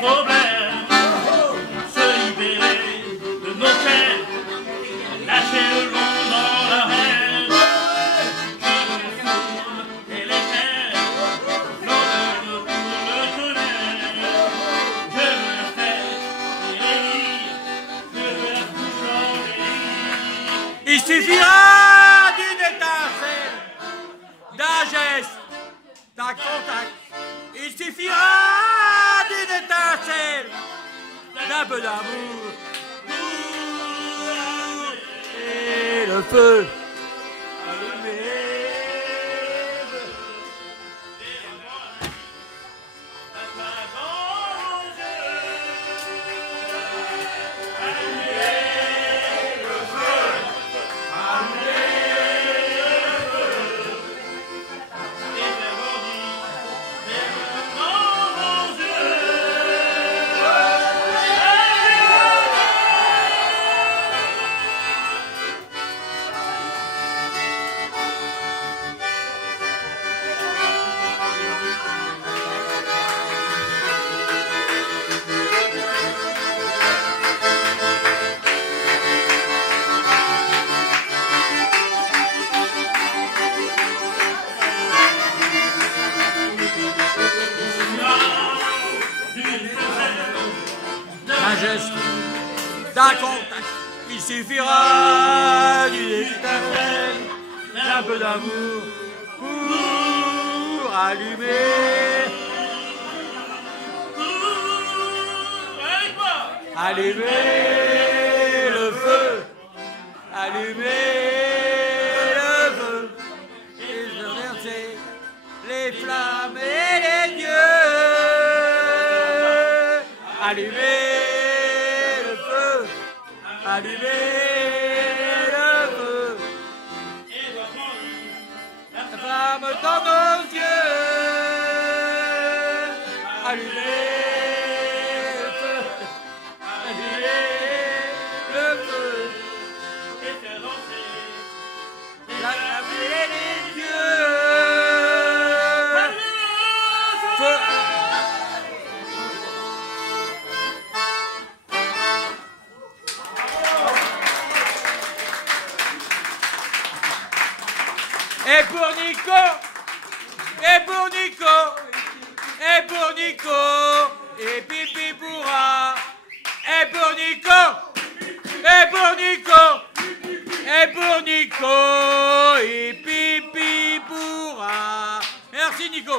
problèmes, se libérer de nos chaînes, lâcher le long dans la haine, qui nous foule et les terres, l'odeur de tout le tonnerre. Je veux la fête et les rires, je veux la couche en délire. Il suffira d'une étincelle, d'un geste, d'un contact. Il suffira d'une étincelle, d'un peu d'amour, et le feu allumé. Un geste, d'un contact, il suffira d'une étincelle, d'un peu d'amour pour allumer. Allumer le feu, allumer le feu, et verser les flammes et les dieux. Allumer allumer le feu, la flamme dans nos yeux. Allumer le feu, allumer le feu, et faire danser la flamme et les dieux. Feu. Et pour Nico, et pour Nico, et pour Nico, et Pipi pourra, et pour Nico, et pour Nico, et pour Nico, et Pipi pourra. Merci Nico.